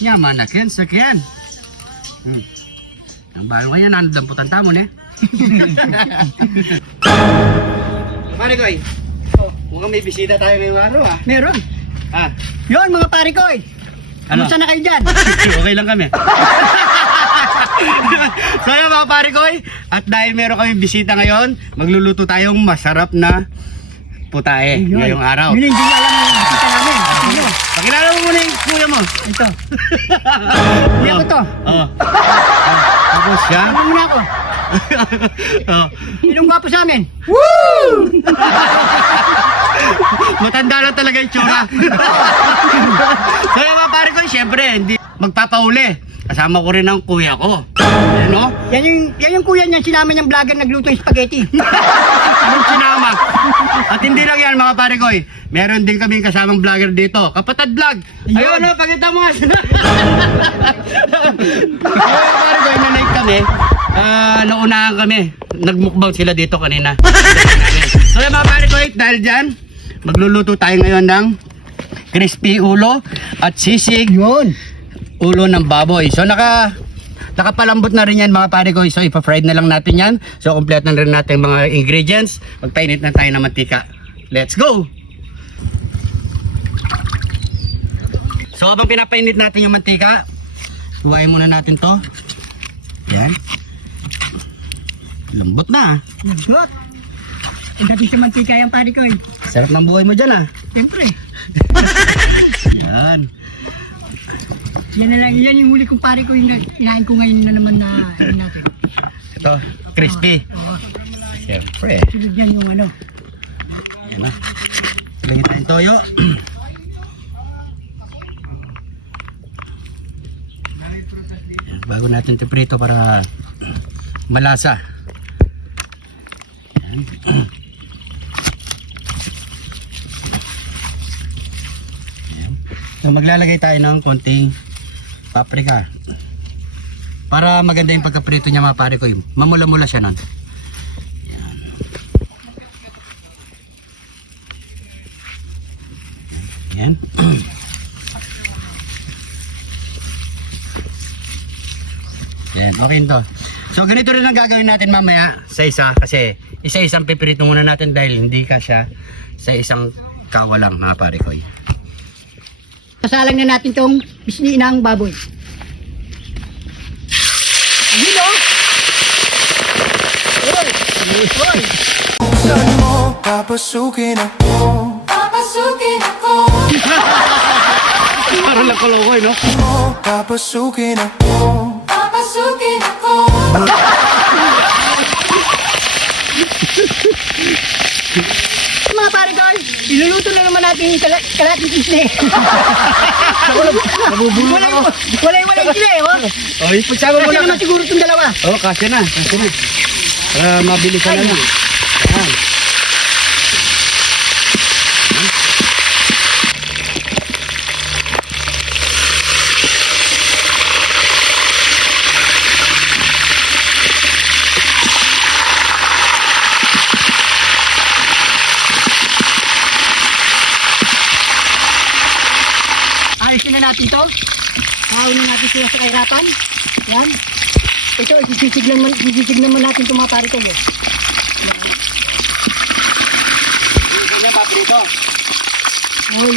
Yaman na ken sakyan. Ang bago kanya nandalamputan tamon eh. Pare koy. Mukhang may bisita tayo ngayong araw ah. Meron. Ah, Yun mga pare ko eh. Ano? Kamusta na kayo dyan? okay lang kami. So yun mga pare koy, at dahil meron kami bisita ngayon, magluluto tayong masarap na putae Yun. ngayong araw. Yun hindi alam yung bisita namin. Yun. Pakilala mo muna yung kuya mo. Ito. Kuya ko to. Oo. Tapos siya. Ano muna ako? Oh. Sinong gwapo sa amin? Matanda na talaga yung tsura. So yung mga pare ko, syempre, hindi magpapauli. Kasama ko rin ang kuya ko. Ano? Yan yung kuya niya, sinama niyang vlogger nagluto ng spaghetti. Anong sinama? At hindi lang yan mga pare ko, meron din kaming kasamang vlogger dito. Kapatad Vlog. Ayun, no, pakita mo. Mga pare ko, nanay kami. Naunahan kami. Nagmukbang sila dito kanina. So yung mga pare ko, dahil dyan, magluluto tayo ngayon ng crispy ulo at sisig Yun. ulo ng baboy. So nakapalambot na rin yan mga pare ko. So ipa-fried na lang natin yan. So complete na rin natin mga ingredients. Magpainit na tayo ng mantika. Let's go! So habang pinapainit natin yung mantika, tuwain muna natin to. Yan. Lambot na. Nagot. Ang dati sa mantika yung pare ko eh. Sarap ng buhay mo dyan ah. Siyempre. Yan. Yan na lang, yan yung huli kong pare ko yung kinain ko ngayon na naman na ano natin. Ito, crispy. Oo. Siyempre. Sunod yan yung ano. Yan na. Lagyan tayong toyo. Yan, bago natin ito prito para malasa. Yan. Yan. So maglalagay tayo ng konting paprika. Para maganda yung pagkaprito niya mga pare ko. Mamula-mula siya nun. Yan. Yan, okay to. So ganito rin ang gagawin natin mamaya sa isa kasi isa-isang pipirito muna natin dahil hindi ka siya sa isang kawalang mga pare ko. Pasalang na natin tong bisni ng baboy. Ayun o! Oy! Oy! Saan mo papasukin ako? Papasukin ako. Parang nakalokoy, no? Papasukin ako. Papasukin ako. Mga pare ko, iluluto na naman natin yung kalating bisni. Nabubulong ako. Wala yung sila eh, oh. Oy, pagsama mo Kasi na. naman siguro itong dalawa. Oh, kasya na. Kasya na. Para mabilis na lang. Yan. Alisin na natin to. Hawin na natin sila sa kahirapan. Yan. Ito, isisig naman natin itong mga pare ko. Ano kanya paprito? Uy,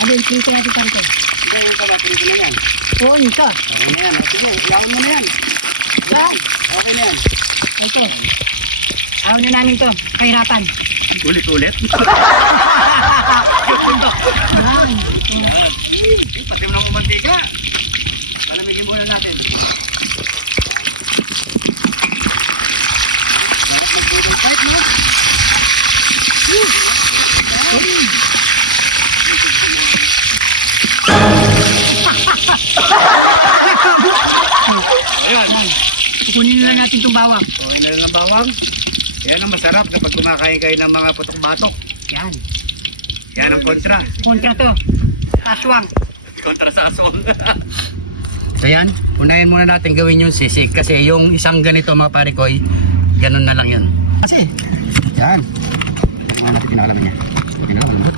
ano yung prito natin pare ko? Hindi, yung paprito na yan. Oo, nito. Okay na yan. Sige, ilawan mo na yan. Yan. Okay na yan. Ito. Hawin na namin to. Kahirapan. Ulit-ulit. Yan. Pati mo ng mantika. Palamigin muna natin. Sarap magbudang fight, no? Ayan. Kukunin na lang natin itong bawang. Kuhin na lang ng bawang. Yan ang masarap kapag kumakain kayo ng mga putok-batok. Yan. Yan ang kontra. Kontra to. Aswang. Kontra sa aswang. So yan, unahin muna natin gawin yung sisig kasi yung isang ganito mga pare ko, ganun na lang yan. Kasi, yan. Mga natin pinakalam niya. Okay na, malambot.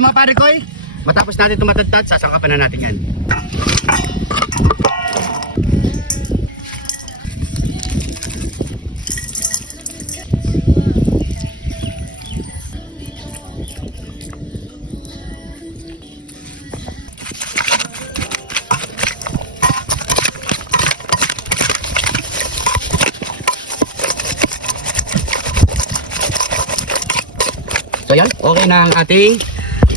yan mga pare ko matapos natin tumatagtad, sasangkapan na natin yan. So yan, okay na ang ating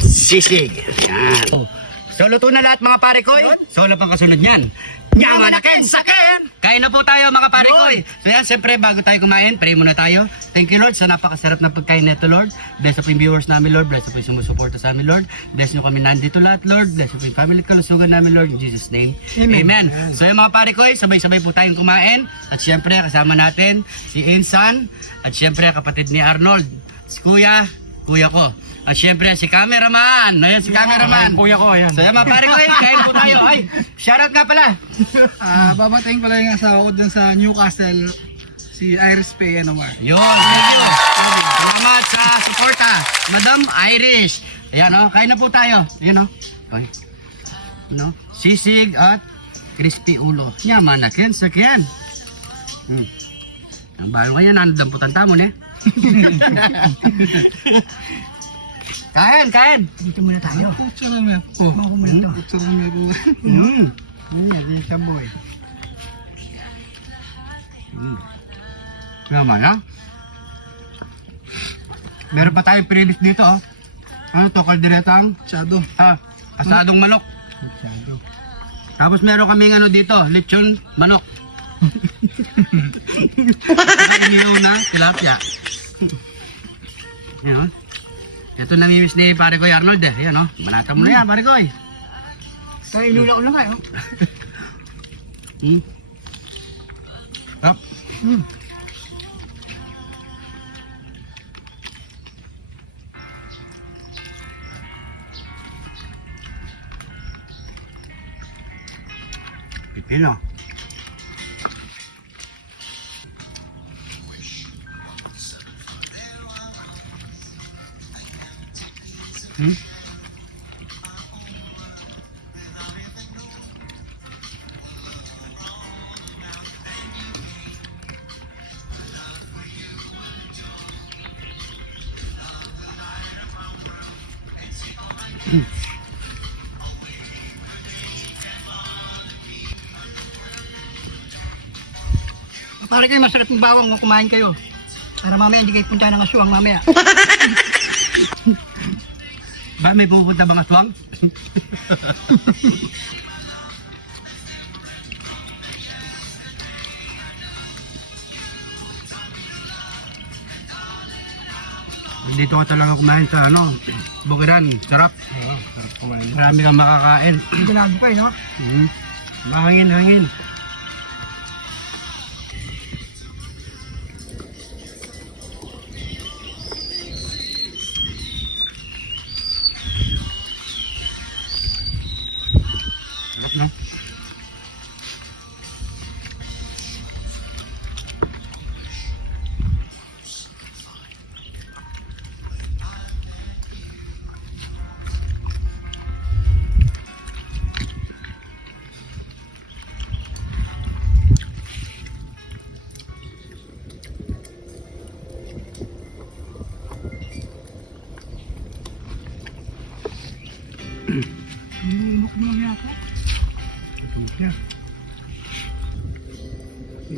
sisig. Yan. So luto na lahat mga pare ko. So wala pang kasunod yan. Nyama na ken saken! Kain na po tayo mga pare ko. So yan, siyempre bago tayo kumain, pray muna tayo. Thank you Lord sa napakasarap na pagkain nito Lord. Bless po yung viewers namin Lord. Bless po yung sumusuporta sa amin Lord. Bless nyo kami nandito lahat Lord. Bless po yung family kalusugan namin Lord. In Jesus name. Amen. So yan mga pare ko, sabay-sabay po tayong kumain. At siyempre kasama natin si Insan. At siyempre kapatid ni Arnold. Si Kuya ko. At syempre si cameraman. Ayan si cameraman. Kuya ko, ayan. So yan mga pare ko, kain po tayo. Ay, shoutout nga pala. Babatayin ko lang yung asawa ko dun sa Newcastle, si Iris P. Omar. Yun, thank you. Salamat sa suporta, Madam Irish. Ayan o, kain na po tayo. Ayan o. Okay. No? Sisig at crispy ulo. Yaman na ken sa ken. Ang balo ngayon, nandamputan tamon eh. Kain. Dito muna tayo. Putsa na may po. Putsa na may po. Yan, di siya boy. Yaman na. Meron pa tayong previous dito oh. Ano to, kalderetang? Chado. Asadong manok. Chado. Tapos meron kaming ano dito, lechon manok. Inihaw na tilapia. Yan o. Ito namimiss ni pare ko Arnold eh. Yan o. Manata mo na yan pare ko eh. So, inula ko na kayo. Sarap. Pipino. Para kayo masarap yung bawang mo, kumain kayo. Para mamaya hindi kayo punta ng aswang mamaya. Ba may pupunta bang aswang? Dito ka talaga kumain sa ano, Bukiran, sarap. Sarap kumain. Marami kang makakain. Hindi lang pa eh, no? Hangin. Sarap no?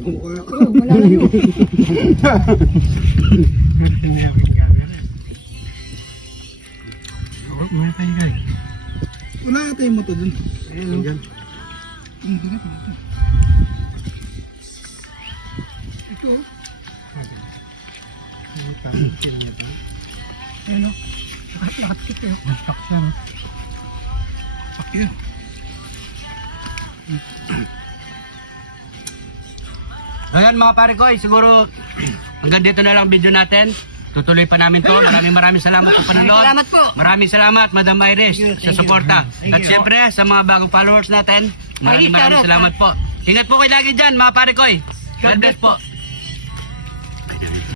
Oo, wala na yun. Wala tayo mo to dun. Ayan. Ito. Ano? Lakat-kit yan. Ayan mga pare ko, siguro hanggang dito na lang video natin. Tutuloy pa namin to. Maraming salamat sa panonood. Salamat po. Maraming salamat Madam Iris sa suporta. Thank At you. siyempre sa mga bagong followers natin, maraming Iris, salamat po. Ingat po kayo lagi dyan mga pare ko. God bless po.